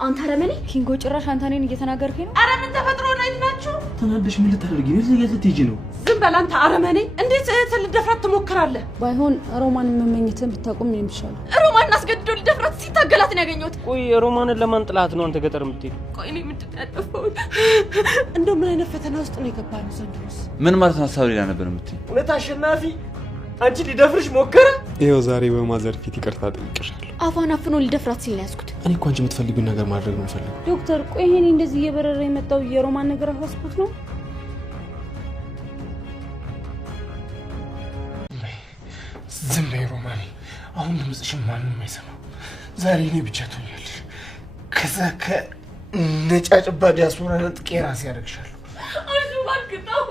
አንተ አረመኔ ኪንጎ ጭራሽ አንተ እኔን እየተናገርከኝ ነው? አረ ምን ተፈጥሮ ነው አይናችሁ? ተናደሽ ምን ልታደርጊ ነው? የት ልትሄጂ ነው? ዝም በል አንተ አረመኔ! እንዴት ልደፍራት ትሞክራለህ? ባይሆን ሮማን መመኘትን ብታቆም ነው የሚሻለው። ሮማን አስገድዶ ልደፍራት ሲታገላት ነው ያገኘሁት። ቆይ ሮማንን ለማን ጥላት ነው አንተ ገጠር የምትሄድ? ቆይ እኔ ምንድን ነው ያጠፋሁት? እንደው ምን አይነት ፈተና ውስጥ ነው የገባነው ዘንድሮስ? ምን ማለት ነው? ሀሳብ ሌላ ነበር የምትይ? እውነት አሸናፊ አንቺ ሊደፍርሽ ሞከረ? ይሄው ዛሬ በማዘር ፊት ይቅርታ ጠይቅሻለሁ። አፋን አፍኖ ልደፍራት ሲል ያስኩት እኔ እኮ አንቺ የምትፈልጊው ነገር ማድረግ ነው ፈልገው። ዶክተር ቆይ ይሄኔ እንደዚህ እየበረረ የመጣው የሮማን ነገር አሳስቦት ነው? ዝም በይ ሮማኔ፣ አሁን ድምፅሽን ማንም አይሰማም። ዛሬ እኔ ብቻ ትሆኛለሽ። ከዛ ከነጫጭባ ዲያስፖራ ነጥቄ ራሴ ያደርግሻለሁ። አሹ ባክታው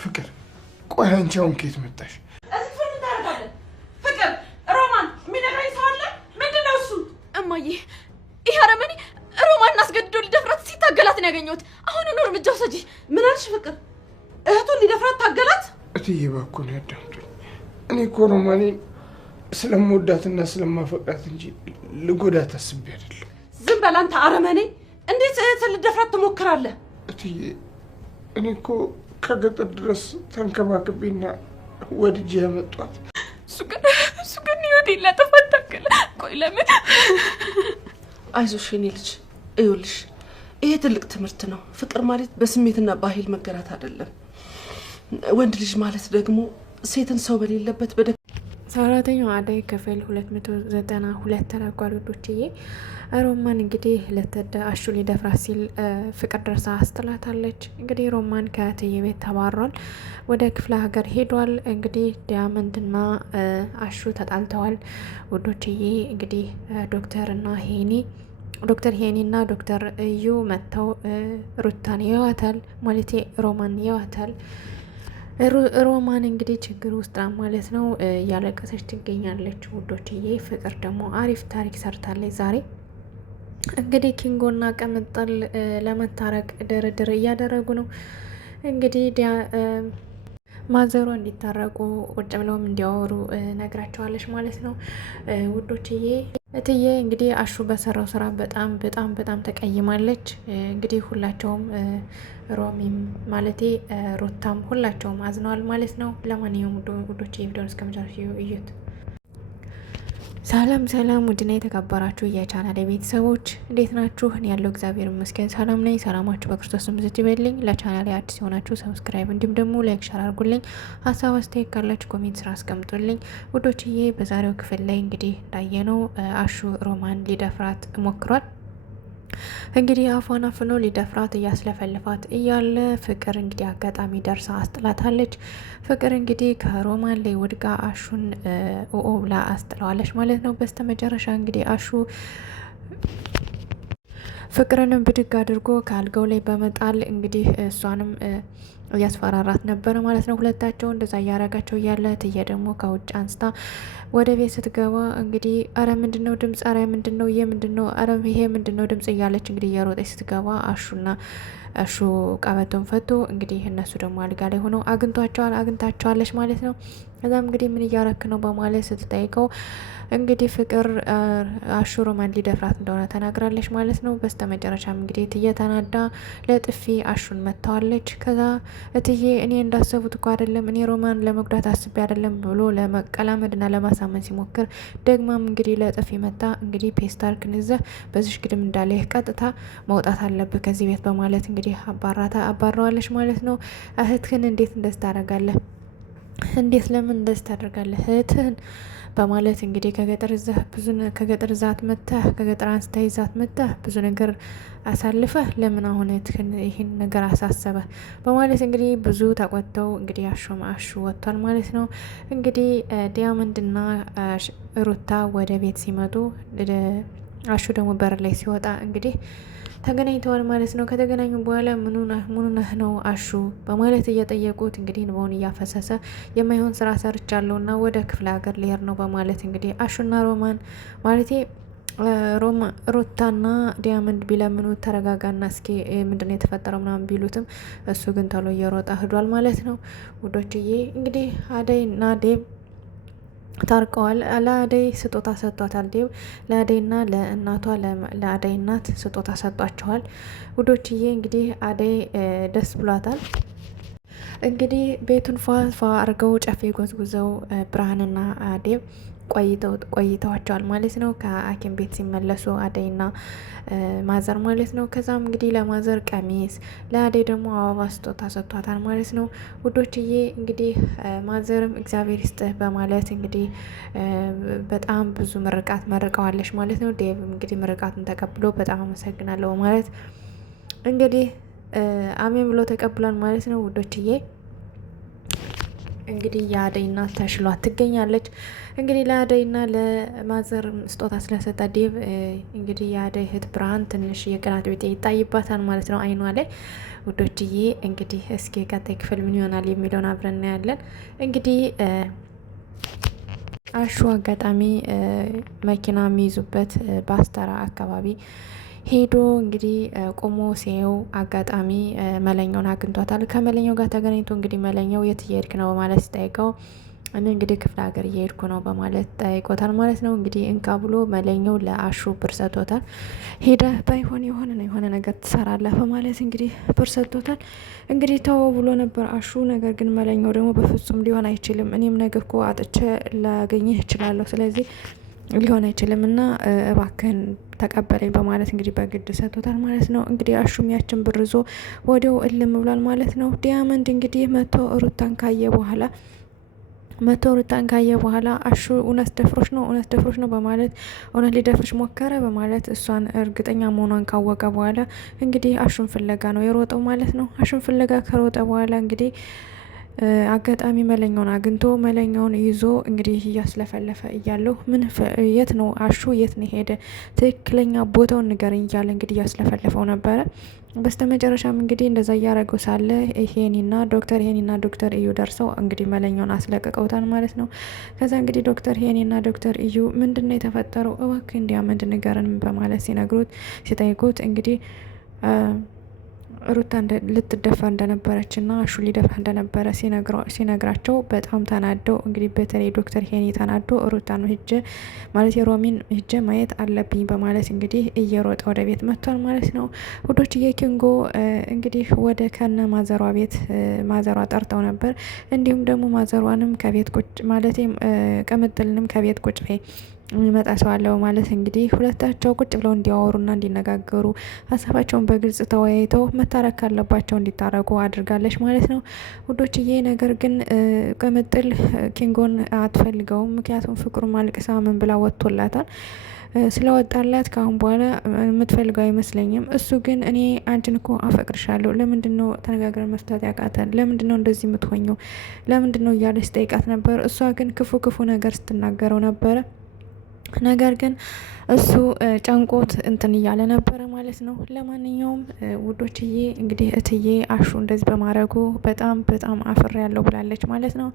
ፍቅር ቆይ አንቺ አሁን ከየት መጣሽ? ፍቅር ሮማን የሚነግረኝ ሰው አለ? ምንድን ነው እሱ? እማዬ ይሄ አረመኔ ሮማን አስገድዶ ሊደፍራት ሲታገላት ነው ያገኘሁት። አሁኑኑ እርምጃ ውሰጂ። ምን አልሽ ፍቅር? እህቱን ሊደፍራት ታገላት? እትዬ እባክዎ ነው ያዳምጡኝ። እኔ እኮ ሮማኔን ስለምወዳትና ስለማፈቅራት እንጂ ልጎዳት አስቤ አይደለም። ዝም በል አንተ አረመኔ! እንዴት እህትን ልደፍራት ትሞክራለህ? እትዬ እኔ እኮ ከገጠር ድረስ ተንከባክቤና ወድጄ ያመጧት። እሱ ግን ህይወቴን ላጠፋት ታገለ። ቆይ ለምን? አይዞሽ የኔ ልጅ፣ ይኸውልሽ ይሄ ትልቅ ትምህርት ነው። ፍቅር ማለት በስሜትና በኃይል መገራት አይደለም። ወንድ ልጅ ማለት ደግሞ ሴትን ሰው በሌለበት ሰራተኛው አደይ ክፍል 292 ተረጓሪ ወዶችዬ። ሮማን እንግዲህ አሹ ሊደፍራት ሲል ፍቅር ደርሳ አስጥላታለች። እንግዲህ ሮማን ከእትዬ ቤት ተባሯል፣ ወደ ክፍለ ሀገር ሄዷል። እንግዲህ ዲያመንድና አሹ ተጣልተዋል ወዶችዬ። እንግዲህ ዶክተር ሄኒና ዶክተር እዩ መጥተው ሩታን ያዋታል፣ ማለቴ ሮማን ያዋታል። ሮማን እንግዲህ ችግር ውስጥ ማለት ነው፣ እያለቀሰች ትገኛለች ውዶችዬ። ፍቅር ደግሞ አሪፍ ታሪክ ሰርታለች ዛሬ። እንግዲህ ኪንጎና ቅምጥል ለመታረቅ ድርድር እያደረጉ ነው። እንግዲህ ማዘሯ እንዲታረቁ ቁጭ ብለውም እንዲያወሩ ነግራቸዋለች ማለት ነው ውዶችዬ። እትዬ እንግዲህ አሹ በሰራው ስራ በጣም በጣም በጣም ተቀይማለች። እንግዲህ ሁላቸውም ሮሚም ማለቴ ሩታም ሁላቸውም አዝነዋል ማለት ነው። ለማንኛውም ውዶች ቪዲዮን እስከመጨረሻው እዩት። ሰላም ሰላም፣ ውድና የተከበራችሁ የቻናል ቤተሰቦች እንዴት ናችሁ? እኔ ያለው እግዚአብሔር ይመስገን ሰላም ነኝ። ሰላማችሁ በክርስቶስ ምዝት ይበልኝ። ለቻናሌ አዲስ የሆናችሁ ሰብስክራይብ እንዲሁም ደግሞ ላይክ ሸር አድርጉልኝ። ሀሳብ አስተያየት ካላችሁ ኮሜንት ስራ አስቀምጡልኝ ውዶችዬ። በዛሬው ክፍል ላይ እንግዲህ እንዳየነው አሹ ሮማን ሊደፍራት ሞክሯል። እንግዲህ አፏን አፍኖ ሊደፍራት እያስለፈልፋት እያለ ፍቅር እንግዲህ አጋጣሚ ደርሳ አስጥላታለች። ፍቅር እንግዲህ ከሮማን ላይ ወድቃ አሹን ኦኦ ብላ አስጥለዋለች ማለት ነው። በስተመጨረሻ እንግዲህ አሹ ፍቅርንም ብድግ አድርጎ ከአልጋው ላይ በመጣል እንግዲህ እሷንም እያስፈራራት ነበረ ማለት ነው። ሁለታቸው እንደዛ እያረጋቸው እያለ እትዬ ደግሞ ከውጭ አንስታ ወደ ቤት ስትገባ እንግዲህ አረ ምንድነው ድምጽ፣ አረ ምንድነው የምንድነው፣ አረ ይሄ ምንድነው ድምጽ እያለች እንግዲህ እየሮጠች ስትገባ አሹ ቀበቶን ፈቶ እንግዲህ እነሱ ደግሞ አልጋ ላይ ሆነው አግኝታቸዋለች ማለት ነው። ከዛም እንግዲህ ምን እያረክ ነው በማለት ስትጠይቀው እንግዲህ ፍቅር አሹ ሮማን ሊደፍራት እንደሆነ ተናግራለች ማለት ነው። በስተመጨረሻም እንግዲህ እትዬ ተናዳ ለጥፊ አሹን መታዋለች። ከዛ እትዬ እኔ እንዳሰቡት እኮ አይደለም፣ እኔ ሮማን ለመጉዳት አስቤ አይደለም ብሎ ለመቀላመድና ለማሳመን ሲሞክር ደግማም እንግዲህ ለጥፊ መታ። እንግዲህ ፔስታርክን ይዘህ በዚህ ግድም እንዳለህ ቀጥታ መውጣት አለብህ ከዚህ ቤት በማለት እንግዲህ አባረዋለች ማለት ነው። እህትህን እንዴት እንደዚህ ታደርጋለህ? እንዴት ለምን እንደዚህ ታደርጋለህ እህትህን በማለት እንግዲህ ከገጠር ዛት መተህ ከገጠር አንስተ ይዛት መተህ ብዙ ነገር አሳልፈህ ለምን አሁን ይህን ነገር አሳሰበ በማለት እንግዲህ ብዙ ተቆጥተው እንግዲህ አሹ ወጥቷል ማለት ነው። እንግዲህ ዲያመንድና ሩታ ወደ ቤት ሲመጡ አሹ ደግሞ በር ላይ ሲወጣ እንግዲህ ተገናኝተዋል ማለት ነው። ከተገናኙ በኋላ ምኑነህ ነው አሹ በማለት እየጠየቁት እንግዲህ ንባውን እያፈሰሰ የማይሆን ስራ ሰርቻለሁና ወደ ክፍለ ሀገር ልሄድ ነው በማለት እንግዲህ አሹና ሮማን ማለቴ ሩታና ዲያመንድ ቢለምኑ ተረጋጋና እስኪ ምንድነው የተፈጠረው ምናምን ቢሉትም እሱ ግን ቶሎ እየሮጠ ሂዷል ማለት ነው ውዶችዬ። እንግዲህ አደይና ዴብ ታርቀዋል። ለአደይ ስጦታ ሰጥቷታል ዴብ። ለአደይና ለእናቷ ለአደይ እናት ስጦታ ሰጧቸዋል ውዶችዬ። እንግዲህ አደይ ደስ ብሏታል። እንግዲህ ቤቱን ፏ አርገው ጨፌ ጎዝጉዘው ብርሃንና ዴብ ቆይተዋቸዋል ማለት ነው። ከሐኪም ቤት ሲመለሱ አደይና ማዘር ማለት ነው። ከዛም እንግዲህ ለማዘር ቀሚስ ለአደይ ደግሞ አበባ ስጦታ ሰጥቷታል ማለት ነው ውዶችዬ። እንግዲህ ማዘርም እግዚአብሔር ይስጥህ በማለት እንግዲህ በጣም ብዙ ምርቃት መርቀዋለች ማለት ነው። ዴቭም እንግዲህ ምርቃቱን ተቀብሎ በጣም አመሰግናለሁ ማለት እንግዲህ አሜን ብሎ ተቀብሏል ማለት ነው ውዶችዬ። እንግዲህ የአደይ እናት ተሽሏት ትገኛለች። እንግዲህ ለአደይና ለማዘር ስጦታ ስለሰጠ ዴቭ እንግዲህ የአደይ እህት ብርሃን ትንሽ የቅናት ቤት ይታይባታል ማለት ነው አይኗ ላይ ውዶችዬ። እንግዲህ እስኪ ቀጣይ ክፍል ምን ይሆናል የሚለውን አብረን እናያለን። እንግዲህ አሹ አጋጣሚ መኪና የሚይዙበት ባስተራ አካባቢ ሄዶ እንግዲህ ቆሞ ሲየው አጋጣሚ መለኛውን አግኝቷታል። ከመለኛው ጋር ተገናኝቶ እንግዲህ መለኛው የት እየሄድክ ነው በማለት ሲጠይቀው እኔ እንግዲህ ክፍለ ሀገር እየሄድኩ ነው በማለት ጠይቆታል ማለት ነው። እንግዲህ እንካ ብሎ መለኛው ለአሹ ብር ሰጥቶታል። ሄደህ ባይሆን የሆነ ነገር ትሰራለህ በማለት እንግዲህ ብር ሰጥቶታል። እንግዲህ ተወው ብሎ ነበር አሹ። ነገር ግን መለኛው ደግሞ በፍጹም ሊሆን አይችልም፣ እኔም ነገ እኮ አጥቼ ላገኘህ እችላለሁ፣ ስለዚህ ሊሆን አይችልም እና እባክህን ተቀበለኝ በማለት እንግዲህ በግድ ሰጥቶታል ማለት ነው። እንግዲህ አሹም ያችን ብር ይዞ ወዲያው እልም ብሏል ማለት ነው። ዲያመንድ እንግዲህ መቶ ሩታን ካየ በኋላ አሹ እውነት ደፍሮች ነው በማለት እውነት ሊደፍርሽ ሞከረ በማለት እሷን እርግጠኛ መሆኗን ካወቀ በኋላ እንግዲህ አሹን ፍለጋ ነው የሮጠው ማለት ነው። አሹን ፍለጋ ከሮጠ በኋላ እንግዲህ አጋጣሚ መለኛውን አግኝቶ መለኛውን ይዞ እንግዲህ እያስለፈለፈ እያለሁ የት ነው አሹ የት ነው ሄደ ትክክለኛ ቦታውን ንገረኝ እያለ እንግዲህ እያስለፈለፈው ነበረ። በስተመጨረሻም እንግዲህ እንደዛ እያደረገው ሳለ ሄኒና ዶክተር እዩ ደርሰው እንግዲህ መለኛውን አስለቅቀውታል ማለት ነው። ከዛ እንግዲህ ዶክተር ሄኒና ዶክተር እዩ ምንድነው የተፈጠረው እባክህ እንዲያመንድ ንገረን በማለት ሲጠይቁት እንግዲህ ሩታ ልትደፋ እንደነበረች እና አሹ ሊደፋ እንደነበረ ሲነግራቸው በጣም ተናደው እንግዲህ በተለይ ዶክተር ሄኒ ተናዶ ሩታን የሮሚን ሂጄ ማየት አለብኝ በማለት እንግዲህ እየሮጠ ወደ ቤት መጥቷል ማለት ነው ውዶች። የኪንጎ እንግዲህ ወደ ከነ ማዘሯ ቤት ማዘሯ ጠርተው ነበር። እንዲሁም ደግሞ ማዘሯንም ከቤት ቁጭ ቅምጥልንም ከቤት ቁጭ በይ የሚመጣ ሰው አለው ማለት እንግዲህ ሁለታቸው ቁጭ ብለው እንዲያወሩና እንዲነጋገሩ ሀሳባቸውን በግልጽ ተወያይተው መታረቅ ካለባቸው እንዲታረቁ አድርጋለች ማለት ነው ውዶችዬ። ነገር ግን ቅምጥል ኪንጎን አትፈልገውም። ምክንያቱም ፍቅሩ ማልቅሳ ምን ብላ ወጥቶላታል። ስለወጣላት ከአሁን በኋላ የምትፈልገው አይመስለኝም። እሱ ግን እኔ አንቺን እኮ አፈቅርሻለሁ፣ ለምንድነው ተነጋግረን መፍታት ያቃተን? ለምንድነው እንደዚህ የምትሆኘው? ለምንድነው እያለች ጠይቃት ነበር። እሷ ግን ክፉ ነገር ስትናገረው ነበረ። ነገር ግን እሱ ጨንቆት እንትን እያለ ነበረ ማለት ነው። ለማንኛውም ውዶችዬ እንግዲህ እትዬ አሹ እንደዚህ በማድረጉ በጣም አፍሬ ያለው ብላለች ማለት ነው።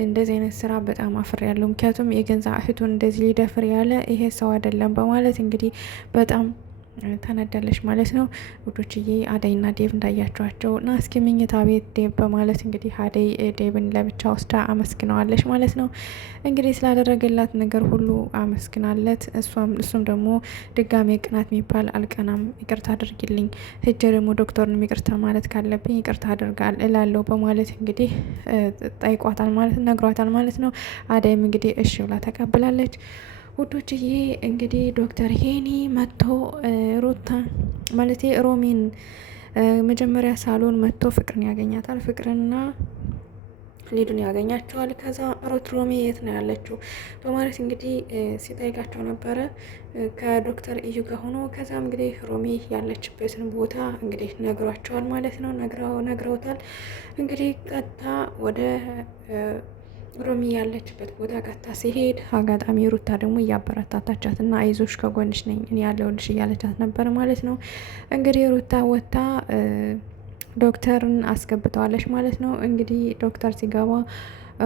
እንደዚህ አይነት ስራ በጣም አፍሬ ያለው፣ ምክንያቱም የገንዛ እህቱን እንደዚህ ሊደፍር ያለ ይሄ ሰው አይደለም በማለት እንግዲህ በጣም ተናዳለች ማለት ነው ውዶችዬ። አደይና ዴቭ እንዳያቸዋቸው ና እስኪ ምኝታ ቤት ዴቭ በማለት እንግዲህ አደይ ዴቭን ለብቻ ወስዳ አመስግነዋለች ማለት ነው። እንግዲህ ስላደረገላት ነገር ሁሉ አመስግናለት እሱም ደግሞ ድጋሜ ቅናት የሚባል አልቀናም፣ ይቅርታ አድርጊልኝ፣ ሂጄ ደግሞ ዶክተርን ይቅርታ ማለት ካለብኝ ይቅርታ አድርጋል እላለሁ በማለት እንግዲህ ጠይቋታል ማለት ነግሯታል ማለት ነው። አደይም እንግዲህ እሺ ብላ ተቀብላለች ውዶችዬ። እንግዲህ ዶክተር ሄኒ መጥቶ ሩታ ማለቴ ሮሚን መጀመሪያ ሳሎን መጥቶ ፍቅርን ያገኛታል። ፍቅርና ሊዱን ያገኛቸዋል። ከዛ ሮሚ የት ነው ያለችው በማለት እንግዲህ ሲጠይቃቸው ነበረ ከዶክተር እዩ ጋር ሆኖ። ከዛም እንግዲህ ሮሚ ያለችበትን ቦታ እንግዲህ ነግሯቸዋል ማለት ነው። ነግረውታል። እንግዲህ ቀጥታ ወደ ሮሚ ያለችበት ቦታ ቀጥታ ሲሄድ አጋጣሚ ሩታ ደግሞ እያበረታታቻት እና አይዞሽ ከጎንሽ ነኝ እኔ ያለሁልሽ እያለቻት ነበር ማለት ነው። እንግዲህ ሩታ ወጥታ ዶክተርን አስገብተዋለች ማለት ነው። እንግዲህ ዶክተር ሲገባ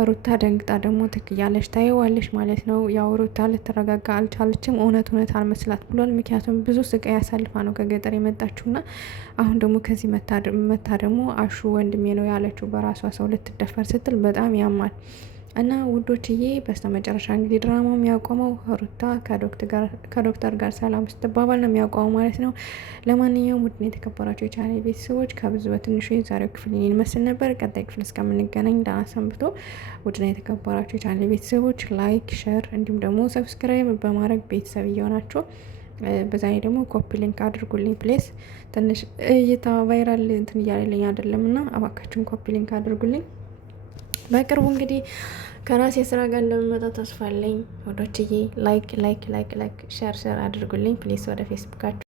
ሩታ ደንግጣ ደግሞ ትክያለች ታየዋለች ማለት ነው። ያው ሩታ ልትረጋጋ አልቻለችም። እውነት አልመስላት ብሏል። ምክንያቱም ብዙ ስቃይ ያሳልፋ ነው ከገጠር የመጣችውና አሁን ደግሞ ከዚህ መታ ደግሞ አሹ ወንድሜ ነው ያለችው በራሷ ሰው ልትደፈር ስትል በጣም ያማል። እና ውዶችዬ በስተመጨረሻ እንግዲህ ድራማው የሚያቆመው ሩታ ከዶክተር ጋር ሰላም ስትባባል ነው የሚያቆመው ማለት ነው። ለማንኛውም ውድን የተከበራቸው የቻናሌ ቤተሰቦች ከብዙ በትንሹ የዛሬው ክፍል ይህን ይመስል ነበር። ቀጣይ ክፍል እስከምንገናኝ ደህና ሰንብቶ። ውድን የተከበራቸው የቻናሌ ቤተሰቦች ላይክ፣ ሸር እንዲሁም ደግሞ ሰብስክራይብ በማድረግ ቤተሰብ እየሆናቸው በዛ ላይ ደግሞ ኮፒ ሊንክ አድርጉልኝ ፕሌስ። ትንሽ እይታ ቫይራል እንትን እያለልኝ አይደለም እና እባካችሁን ኮፒ ሊንክ አድርጉልኝ። በቅርቡ እንግዲህ ከራሴ ስራ ጋር እንደምመጣ ተስፋ አለኝ። ወዶችዬ ላይክ ሸር አድርጉልኝ ፕሊስ ወደ ፌስቡካችሁ